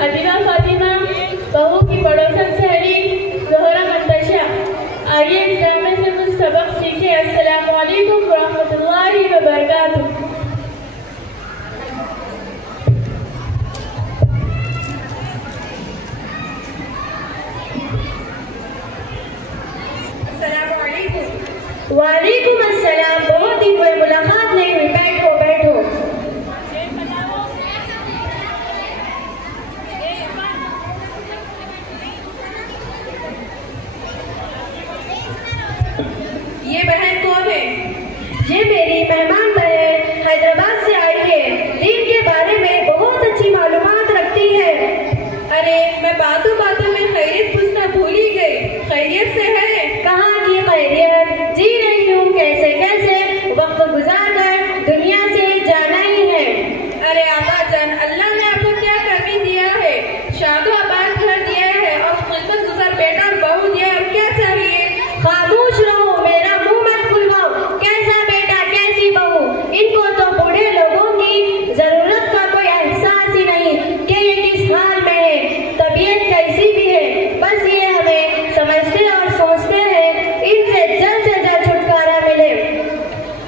अदीना फातिमा, बहू की पड़ोसन सहेली ज़ोहरा मंतशा। आइए इस्लाम में से कुछ सबक सीखें। अस्सलामु अलैकुम व रहमतुल्लाहि व बरकातुहू। वालेकुम अस्सलाम। बहुत दिन हुए, मुलाकात नहीं हुई। बैठो बैठो। ये बहन कौन है? ये मेरी मेहमान बहन हैदराबाद से आई है। दीन के बारे में बहुत अच्छी मालूमात रखती है। अरे मैं बातों बातों में खैरियत पूछना भूल ही गई। खैरियत से है? कहाँ की खैरियत, जी रही हूँ कैसे कैसे, वक्त गुजार कर दुनिया से जाना ही है। अरे आबा जान, अल्लाह ने आपको क्या कमी दिया है? शादो आबाद घर दिया है और खिदमत गुजार बेटा और बहू दिया है, और क्या चाहिए? खामोश रहो, मेरा मुंह मत खुलवाओ। कैसा बेटा कैसी बहू, इनको तो बूढ़े लोगों की जरूरत का कोई एहसास ही नहीं कि ये किस हाल में है, तबीयत कैसी भी है। बस ये हमें समझते और सोचते हैं इनसे जल्द से जल्द छुटकारा मिले।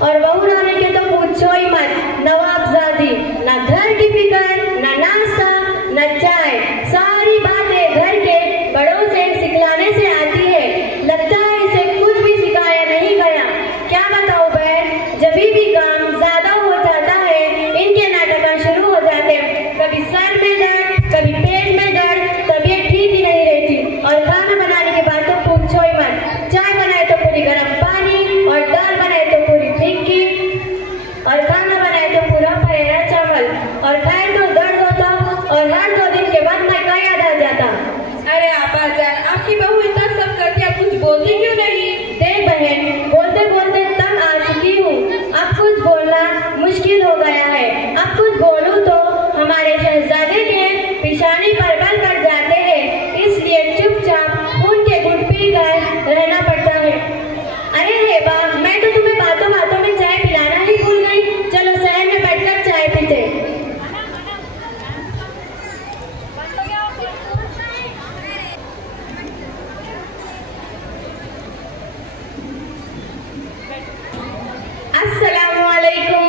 और बहू रानी के तो पूछो ही मत, नवाबजादी, न घर की फिक्र, न नाश्ता, न चाय, सारी बातें घर के बड़ों से सिखलाने से आती है। लगता है इसे कुछ भी सिखाया नहीं गया। क्या बताओ बहन, जब भी काम ज्यादा हो जाता है इनके नाटक शुरू हो जाते हैं। कभी सर में दर्द, कभी पेट में दर्द, तबीयत ठीक ही नहीं रहती। और खाना बनाने के बाद तो पूछो ही मत, चाय बनाए तो पूरी गर्म पानी, और दाल बनाए तो पूरी फिक्की, और खाना बनाए तो पूरा परेरा चावल, और खाए तो दर्द होता, और हर 2 दिन के बाद मैं याद आ जाता। अरे आपा जान, आपकी बहू इतना सब करती, आप कुछ बोलती क्यों नहीं? देख बहन, बोलते बोलते तंग आ चुकी हूँ। अब कुछ बोलना मुश्किल हो गया है। अब कुछ बोलूँ तो हमारे शहजादे के पेशानी पर बल पड़ जाते हैं, इसलिए चुपचाप उनके घुट पी कर रहना पड़ता है। अरे हेबा, मैं तो तुम्हें बातों बातों में चाय पिलाना ही भूल गई। चलो शहर में बैठकर चाय पीते। अस्सलामु अलैकुम।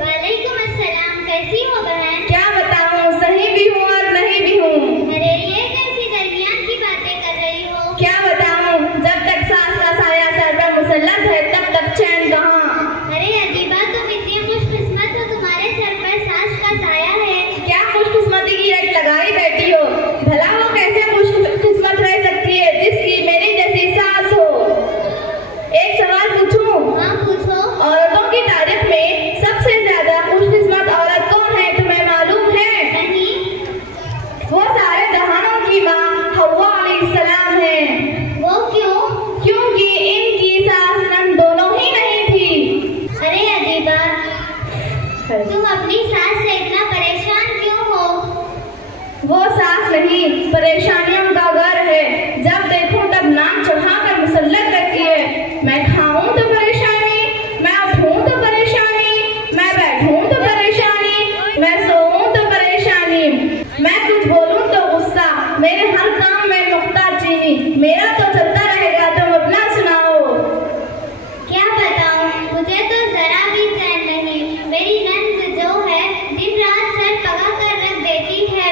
वालेकुम अस्सलाम। कैसी हो बहन? क्या बताऊं, सही भी हूँ और नहीं भी हूँ। अरे ये कैसी दरमियान की बातें कर रही हो? क्या बताऊं, जब तक सास का साया सर पर मुसल्लत है तब तक चैन कहाँ। अरे अजीबा, तुम इतनी खुशकिस्मत हो, तुम्हारे सर पर सास का साया है। क्या खुशकिस्मती की रट लगाई बैठी हो? भला वो कैसे खुशकिस्मत रह सकती है जिसकी मेरी जैसी सास हो? एक सवाल पूछूं? हाँ पूछो। औरतों की तारीफ में सबसे ज्यादा खुशकिस्मत औरत कौन है, तुम्हें मालूम है? नहीं। वो सारे जहानों की माँ हव्वा अलैहिस्सलाम है। वो क्यों? क्योंकि इनकी सास नंद दोनों ही नहीं थी। अरे अजीबा, तुम अपनी सास से इतना परेशान क्यों हो? वो सास नहीं, परेशानियों का घर है। जब देखूं तब नाक चढ़ाकर मुसल्लत करती है। मैं खाऊं तो परेशानी, मैं उठूं तो परेशानी, मैं बैठूं तो परेशानी, मैं सोऊं तो परेशानी, मैं कुछ बोलूं तो गुस्सा, मेरे हर काम में नुक्ता चीनी। मेरा तो चलता रहेगा, तुम अपना सुनाओ। क्या बताऊं, मुझे तो जरा भी चैन नहीं। मेरी नंद जो है दिन रात सर पका कर रख देती है।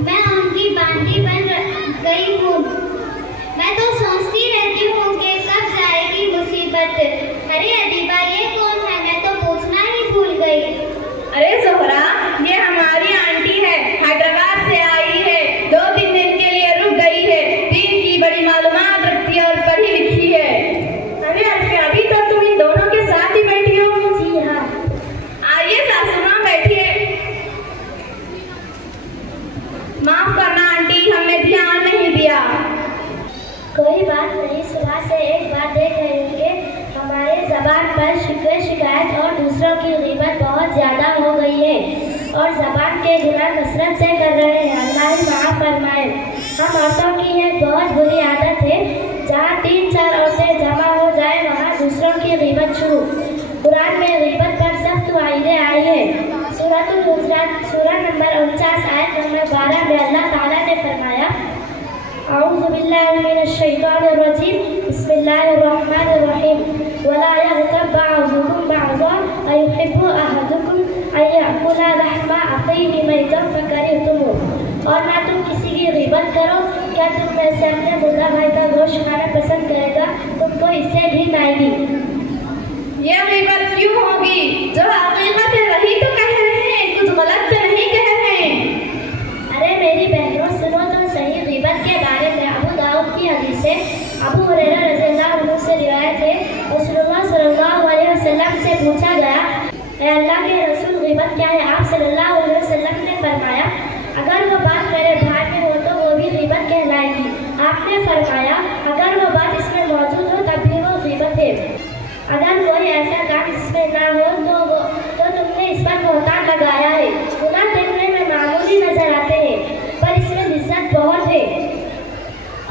मैं उनकी बांधी बन गई हूँ। मैं तो सोचती रहती हूँ कि कब जाएगी मुसीबत। अरे अदीबा, ये कौन है? मैं तो पूछना ही भूल गई। अरे ज़ोहरा, ये हमारी आंटी है, हैदराबाद से आई है। 2-3 दिन के लिए रुक गई है। दीन की बड़ी मालूमात रखती है और पढ़ी लिखी है। अरे अभी तो तुम इन दोनों के साथ ही बैठी हो? जी हाँ। आइए सासू माँ, बैठिए। माफ करना आंटी, हमने ध्यान नहीं दिया। कोई बात नहीं। सुबह से एक बात देख रही हूँ कि हमारे ज़बान पर शिकवे शिकायत और दूसरों की ग़ीबत बहुत ज़्यादा हो गई है, और ज़बान के गुनाह कसरत से कर रहे हैं। अल्लाह ही माफ़ फरमाए। हम औरतों की एक बहुत बुरी आदत है, जहाँ 3-4 औरतें जमा हो जाए वहाँ दूसरों की ग़ीबत शुरू। कुरान में ग़ीबत पर सख्त वाइदें आई है। सूरतुल हुजरात सूरा नंबर 49 आयत नंबर 12 में अल्लाह ताला ने फरमाया, औज़ु बिल्लाहि मिनश शैतानिर रजीम, बिस्मिल्लाहिर रहमानिर रहीम, वला यग़्तब बअज़ुकुम बअज़न अयुहिब्बु अहदुकुम अयअकुला लहमा अख़ीहि मैतन फकरिहतुमूह। और ना तुम किसी की ग़ीबत करो, क्या तुम में से अपने मुर्दा भाई का गोश्त खाना पसंद करेगा? तुमको इससे घिन आएगी। ये ग़ीबत क्यों होगी? जो हकीकत है वही तो कह रहे हैं, कुछ गलत तो नहीं कह रहे हैं। अरे मेरी बहनों, सुनो तो सही। ग़ीबत के बारे में अबू दाऊद की हदीस से अबू हुरैरा रज़ियल्लाहु अन्हु से रिवायत है, रसूलुल्लाह सल्लल्लाहु अलैहि वसल्लम से पूछा गया, ऐ अल्लाह के रसूल, ग़ीबत क्या है? आप सल्लल्लाहु अलैहि वसल्लम ने फरमाया, अगर वो बात मेरे भाई में हो तो वो भी ग़ीबत कहलाएगी। आपने फरमाया, अगर वो बात इसमें मौजूद हो तब भी वो ग़ीबत है। अगर कोई ऐसा काम जिसमें ना हो तो तुमने इस पर बहतान लगाया है। गुनाह देखने में मामूली नजर आते हैं पर इसमें लिज्जत बहुत है,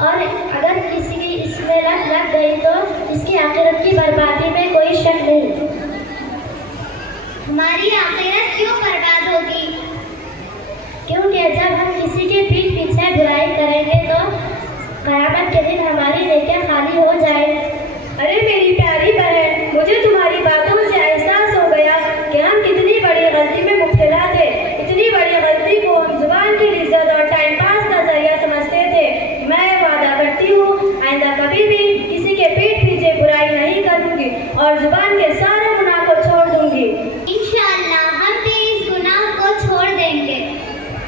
और अगर किसी की इसमें लत लग गई तो इसकी आखिरत की बर्बादी में कोई शक नहीं। हमारी आखिरत क्यों बर्बाद होगी? क्योंकि जब हम किसी के पीठ पीछे बुराई करेंगे तो क़यामत के दिन हमारी नेकियां खाली हो जाए। अरे मेरी प्यारी बहन, मुझे तुम्हारी बातों से एहसास हो गया कि हम कितनी बड़ी गलती में मुब्तला थे। इतनी बड़ी गलती को हम जुबान की इज्जत और टाइम पास का जरिया समझते थे। मैं वादा करती हूँ आइंदा कभी भी किसी के पीठ पीछे बुराई नहीं करूँगी और जुबान के सारे गुनाह को छोड़ दूँगी। इंशाअल्लाह हम भी इस गुनाह को छोड़ देंगे।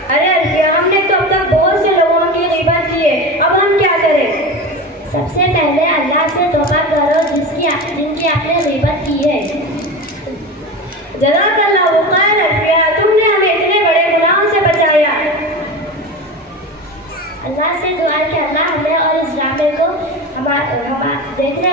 अरे अर्ज़िया, हमने तो अब तक बहुत से लोगों की ग़ीबत की है, अब हम क्या करें? सबसे पहले अल्लाह से तौबा करो जिनकी आपने ग़ीबत की है। जज़ाकल्लाहु खैर अर्ज़िया, तुमने हमें इतने बड़े गुनाहों से बचाया। अल्लाह से दुआ कि अल्लाह हमें और इस ड्रामे को देखने